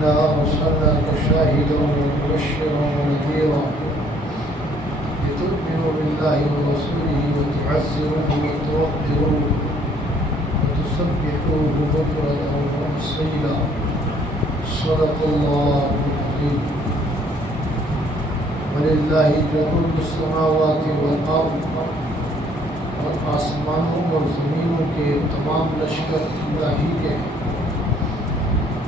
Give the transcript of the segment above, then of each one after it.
إنا أرسلناك شاهدا ومبشرا ونذيرا لتؤمنوا بالله ورسوله وتعزروه وتوقروه وتسبحوه بكرة وأصيلا صدق الله العظيم وللہ جنود السماوات والارض اور آسمانوں اور زمینوں کے تمام لشکر اللہ ہی کے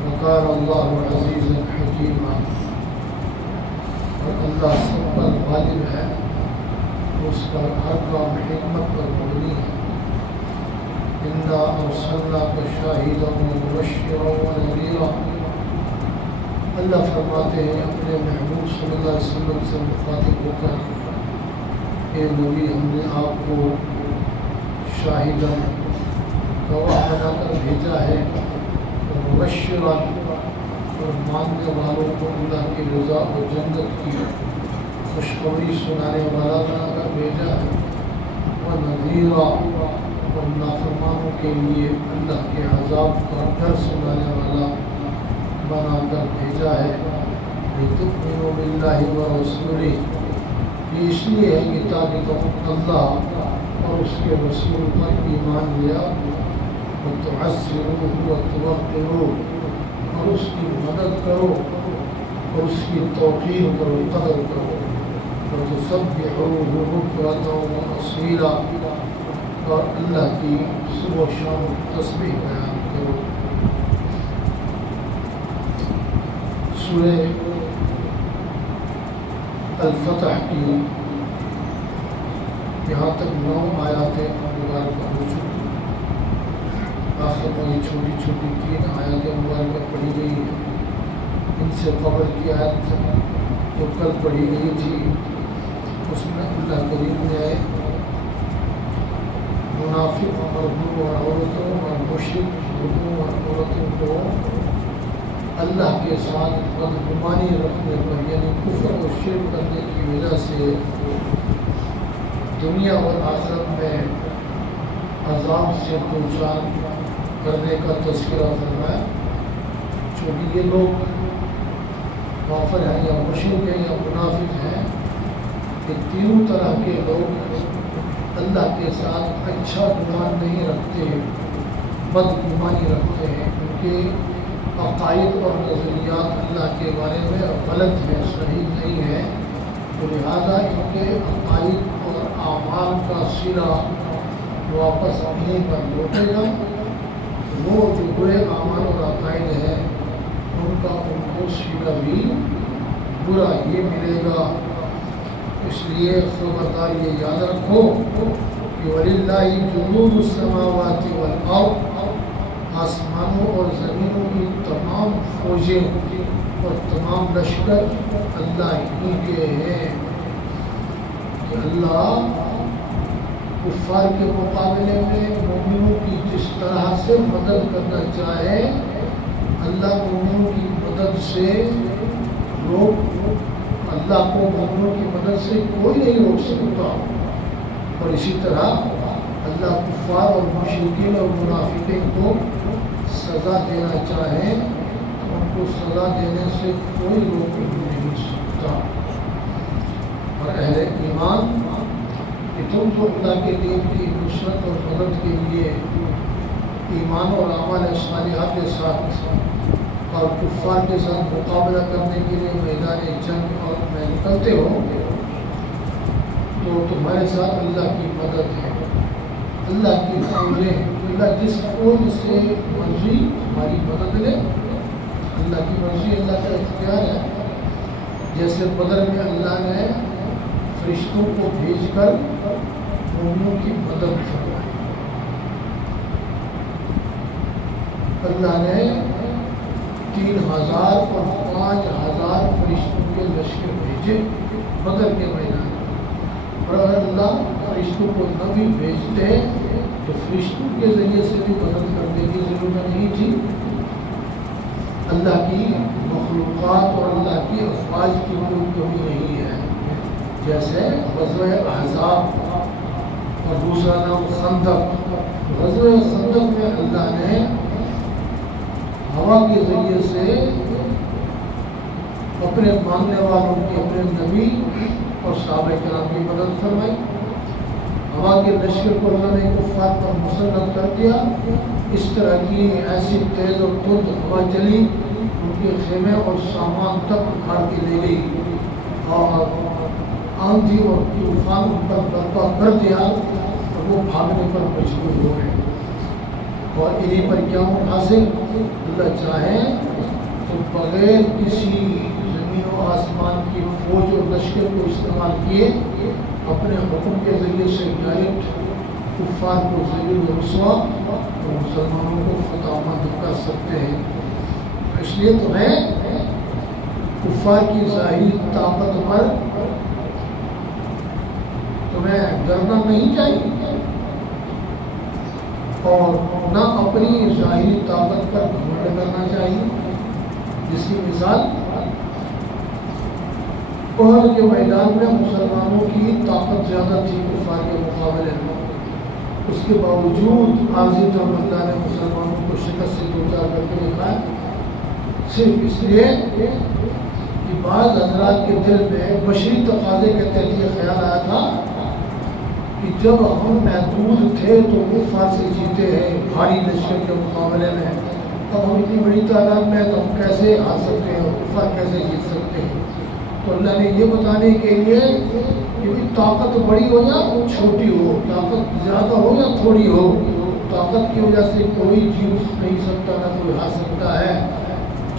وقار اللہ عزیز حکیم اور اللہ سب پر غالب ہے، اس کا ہر کام حکمت پر مبنی ہے۔ انا ارسلناک شاہدا ومبشرا ونذیرا، اللہ فرماتے ہیں اپنے محبوب صلی اللہ علیہ وسلم سے مخاطب ہو کر، اے نبی ہم نے آپ کو شاہداً گواہ بنا کر بھیجا ہے، اور مبشراً اور ماننے والوں کو اللہ کی رضا اور جنت کی خوشخبری سنانے والا بنا کر بھیجا ہے، ونذیرا اور نافرمانوں کے لیے اللہ کے عذاب کا ڈر سنانے والا بنا کر بھیجا ہے۔ لتؤمنوا باللہ ورسولہ، یہ اس لیے ہے کہ تاکہ تم اللہ اور اس کے رسول پر ایمان لیا، وتعزروہ وتوقروہ، اور اس کی مدد کرو اور اس کی توقیر کرو، قدر کرو، وتسبحوہ بکرۃ واصیلا، اور اللہ کی صبح و شام تسبیح بیان کرو۔ سورہ الفتح کی یہاں تک 9 آیاتیں مبارکہ ہو چکی، آخر میں یہ چھوٹی چھوٹی 3 آیاتیں مبارکہ پڑھی گئی ہیں۔ ان سے قبل کی آیت جو کل پڑھی گئی تھی، اس میں اللہ کریم نے منافق مردوں اور عورتوں اور مشرک مردوں اور عورتوں کو اللہ کے ساتھ بدگمانی رکھنے پر، یعنی کفر و شرک کرنے کی وجہ سے دنیا اور آخرت میں عذاب سے دوچار کرنے کا تذکرہ فرمایا۔ چونکہ یہ لوگ کافر ہیں یا مشرک ہیں یا منافق ہیں، یہ تینوں طرح کے لوگ اللہ کے ساتھ اچھا گمان نہیں رکھتے، بدگمانی رکھتے ہیں، کیونکہ عقائد اور نظریات اللہ کے بارے میں غلط ہے، صحیح نہیں ہے، تو لہٰذا ان کے عقائد اور اعمال کا سرا واپس انہیں پر لوٹے گا۔ وہ جو برے اعمال اور عقائد ہیں ان کا ان کو سرا بھی برا ہی ملے گا۔ اس لیے خبردار یہ یاد رکھو کہ وَلِلَّهِ جُنُودُ السَّمَاوَاتِ وَالْأَرْضِ، آسمانوں اور زمینوں کی تمام فوجیں اور تمام لشکر اللہ ہی کے ہیں، کہ اللہ کفار کے مقابلے میں مومنوں کی جس طرح سے مدد کرنا چاہے، اللہ مومنوں کی مدد سے اللہ کو مومنوں کی مدد سے کوئی نہیں روک سکتا، اور اسی طرح اللہ کفار اور مشرکین اور منافقین کو سزا دینا چاہیں تو ان کو سزا دینے سے کوئی روک نہیں سکتا۔ اور اہل ایمان کہ تم جو اللہ کے دین کی نصرت اور مدد کے لیے ایمان اور اعمال صالحہ کے ساتھ اور کفار کے ساتھ مقابلہ کرنے کے لیے میدان جنگ اور میں نکلتے ہو، تو تمہارے ساتھ اللہ کی مدد ہے، اللہ کی فوجیں، اللہ جس فوج سے مرضی ہماری مدد لے، اللہ کی مرضی، اللہ کا اختیار ہے۔ جیسے بدر میں اللہ نے فرشتوں کو بھیج کر مومنوں کی مدد فرمائی، اللہ نے 3000 اور 5000 فرشتوں کے لشکر بھیجے بدر کے میدان، اور اگر اللہ فرشتوں کو نہ بھی بھیجتے تو فرشتوں کے ذریعے سے بھی مدد کرنے کی ضرورت نہیں تھی۔ اللہ کی مخلوقات اور اللہ کی افواج کی کوئی کمی نہیں ہے، جیسے غزوہ احزاب اور دوسرا نام خندق۔ غزوہ خندق میں اللہ نے ہوا کے ذریعے سے अपने मानने वालों की, अपने नबी और सहाबा किराम की मदद फरमाई। हवा के लश्कर को अल्लाह ने कुफ्फार पर मुसल्लत कर दिया। इस तरह की ऐसी तेज़ और तुर्द हवा चली, उनके खेमे और सामान तक उखाड़ के ले गई और आंधी और तूफान उन पर बर्पा कर दिया और वो भागने पर मजबूर हो गए। और इन्हीं पर क्या हासिल, अल्लाह चाहे तो बगैर किसी ज़मीन और आसमान की फौज और लश्कर को इस्तेमाल किए अपने हुक्म के ज़रिए से डायरेक्ट कुफ़ार को ज़लील रुस्वा और मुसलमानों को फतहमंद कर सकते हैं। इसलिए तुम्हें कुफ़ार की ज़ाहिरी ताकत पर तुम्हें डरना नहीं चाहिए और न अपनी ज़ाहिरी ताकत पर घमंड करना चाहिए। जिसकी मिसाल उहद के मैदान में मुसलमानों की ताकत ज़्यादा थी कुफ़ार के मुकाबले में, उसके बावजूद आज़ी अल्लाह ने मुसलमानों को शिकस्त से दो चार करके दिखाया, सिर्फ इसलिए कि बाज़ हज़रात के दिल में बशरी तकाज़े के तहत ये ख्याल आया था कि जब हम महदूद थे तो कुफ़ार से जीते हैं भारी लश्कर के मुकाबले में, अब हम इतनी बड़ी तादाद में तो हम कैसे हार सकते हैं, कुफ़ार कैसे जीत सकते हैं। तो अल्लाह ने ये बताने के लिए कि ताकत बड़ी हो या छोटी हो, ताकत ज़्यादा हो या थोड़ी हो, ताकत की वजह से कोई जीत नहीं सकता, ना कोई हार सकता है।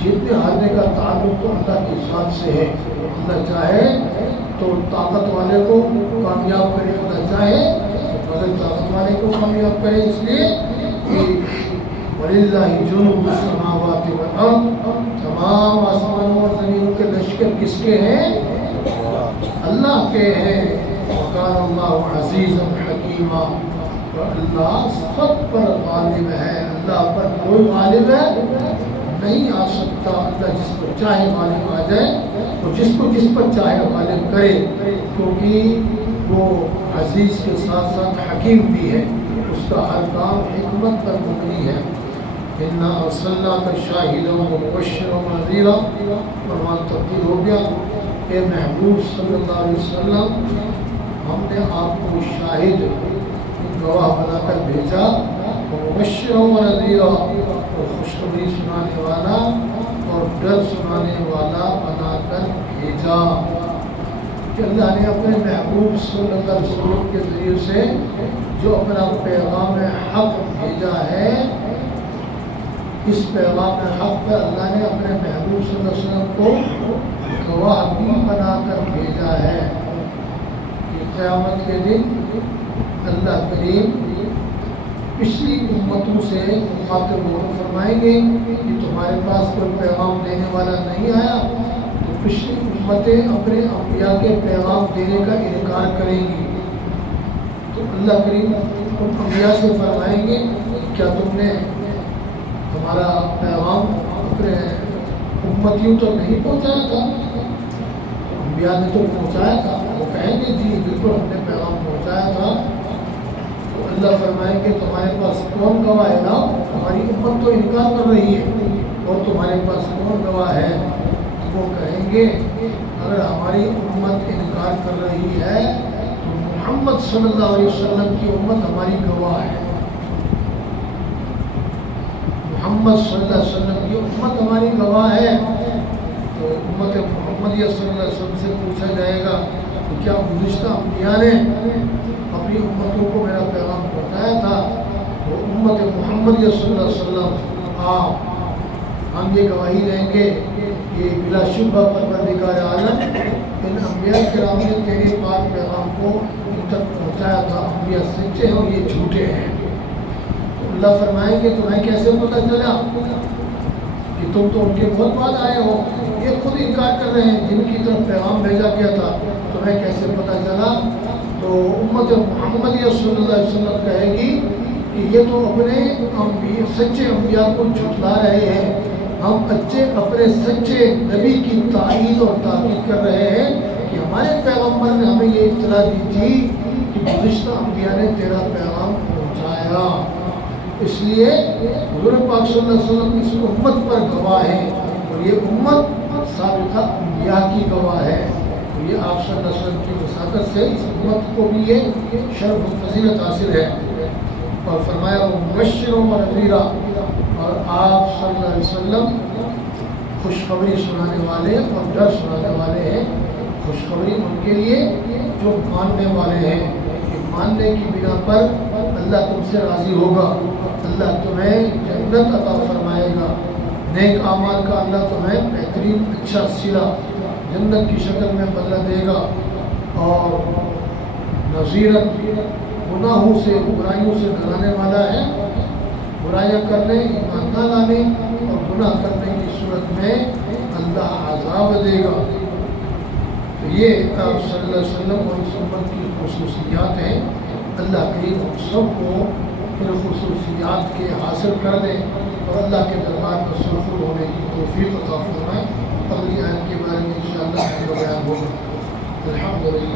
जीतने हारने का ताल्लुक तो अल्लाह के साथ से है। अल्लाह चाहे तो ताकत वाले को कामयाब करे, अल्लाह चाहे तो अगर ताकत वाले को कामयाब करे। इसलिए कि वलिल्लाहि जुनूदुस समावाति वल अर्द, तमाम आसमानों और ज़मीनों के लश्कर किसके हैं? अल्लाह के हैं। वकान अल्लाहु अज़ीज़न हकीमा, और अल्लाह सब पर गालिब है, अल्लाह पर कोई गालिब है नहीं आ सकता। अल्लाह जिस पर चाहे गालिब आ जाए तो जिसको जिस पर चाहे गालिब करे, क्योंकि वो अजीज़ के साथ साथ हकीम भी है, उसका हर काम हिकमत पर मुबनी है। इन्ना अर्सलनाका शाहिदन व मुबश्शिरन व नज़ीरा, फरमान तब्दील हो गया। ए महबूब सल्लल्लाहु अलैहि वसल्लम, हमने आपको शाहिद गवाह बनाकर भेजा, मुबश्शिरन व नज़ीरा, और खुशखबरी सुनाने वाला और डर सुनाने वाला बनाकर भेजा। कि अल्लाह ने अपने महबूब सल्लल्लाहु अलैहि वसल्लम के ज़रिए से जो अपना पैगाम हक़ भेजा है, इस पैगाम हक़ पर अल्लाह ने अपने महबूब सल्लल्लाहु अलैहि वसल्लम को गवाह भी बनाकर भेजा है कि क़यामत के दिन अल्लाह करीम पिछली उम्मतों से मुखातिब होकर फरमाएंगे कि तुम्हारे पास कोई पैगाम देने वाला नहीं आया, तो पिछली उम्मतें अपने अंबिया के पैगाम देने का इनकार करेंगी। तो अल्लाह करीम उन अंबिया से फरमाएंगे, क्या तुमने हमारा पैगाम अपने उम्मतियों तक नहीं पहुँचाया था? अंबिया ने तो पहुँचाया था। वो कहेंगे जी बिल्कुल हमने पैगाम पहुँचाया था। तो अल्लाह फरमाएंगे तुम्हारे पास कौन गवाह है? ना हमारी उम्मत तो इनकार कर रही है और तुम्हारे पास कौन गवाह है? तो वो कहेंगे अगर हमारी उम्मत इनकार कर रही है तो मोहम्मद सल्लल्लाहु अलैहि वसल्लम की उम्मत हमारी गवाह है। मोहम्मद सल्लल्लाहु अलैहि वसल्लम की उम्मत हमारी गवाह है। तो उम्मत मोहम्मदिया सल्लल्लाहु अलैहि वसल्लम से पूछा जाएगा तो क्या गुज़िश्ता अंबिया ने अपनी उम्मतों को मेरा पैगाम पहुँचाया था? तो उम्मत मोहम्मदिया सल्लल्लाहु अलैहि वसल्लम हम ये गवाही देंगे कि बिलाशुबा परवरदिगार आलम इन अंबिया किराम ने तेरे पाक पैगाम को इन तक पहुँचाया था। अंबिया सच्चे हैं और ये झूठे हैं। अल्लाह फरमाएंगे तुम्हें कैसे पता चला कि तुम तो उनके बहुत बाद आए हो? ये खुद इनकार कर रहे हैं जिनकी तरफ पैगाम भेजा गया था, तुम्हें कैसे पता चला? तो उम्मत मुहम्मदिया सल्लल्लाहु अलैहि वसल्लम कहेगी कि ये तो अपने सच्चे अंबिया को झुठला रहे हैं, हम अपने सच्चे नबी की तारीफ और ताकीद कर रहे हैं कि हमारे पैगम्बर ने हमें ये इत्तला दी थी कि गुज़िश्ता अंबिया ने तेरा पैगाम पहुँचाया। इसलिए हुज़ूर पाक सल्लल्लाहु अलैहि वसल्लम इस उम्मत पर गवाह है और ये उम्मत साबिक़ा अंबिया की गवाह है। तो ये आप सल्लल्लाहु अलैहि वसल्लम की वसाक़त से इस उम्मत को भी ये शर्फ व फजीलत हासिल है। और फरमाया वो मुबश्शिर व नज़ीरा, और आप सल्लल्लाहु अलैहि वसल्लम खुशखबरी सुनाने वाले और डर सुनाने वाले हैं। खुशखबरी उनके लिए जो मानने वाले हैं कि मानने की बिना पर अल्लाह तुमसे राज़ी होगा, अल्लाह तुम्हें जन्नत अता फरमाएगा, नेक आमाल का अल्लाह तुम्हें बेहतरीन अच्छा सिला जन्नत की शक्ल में बदला देगा। और नज़ीरन गुनाहों से बुराइयों से डराने वाला है। बुराइयाँ करने, ईमान न लाने और गुनाह करने की सूरत में अल्लाह अज़ाब देगा। तो ये आप सल्लल्लाहु अलैहि वसल्लम और इस उम्मत की खुसूसियात हैं। अल्लाह करीम हम सबको इन खुसूसियात के हासिल कर दें और अल्लाह के दरबार में सुरखुर होने की तौफीक अता फरमाएं। अगली आयत के बारे में इंशाअल्लाह बयान होगा। अल्हम्दुलिल्लाह।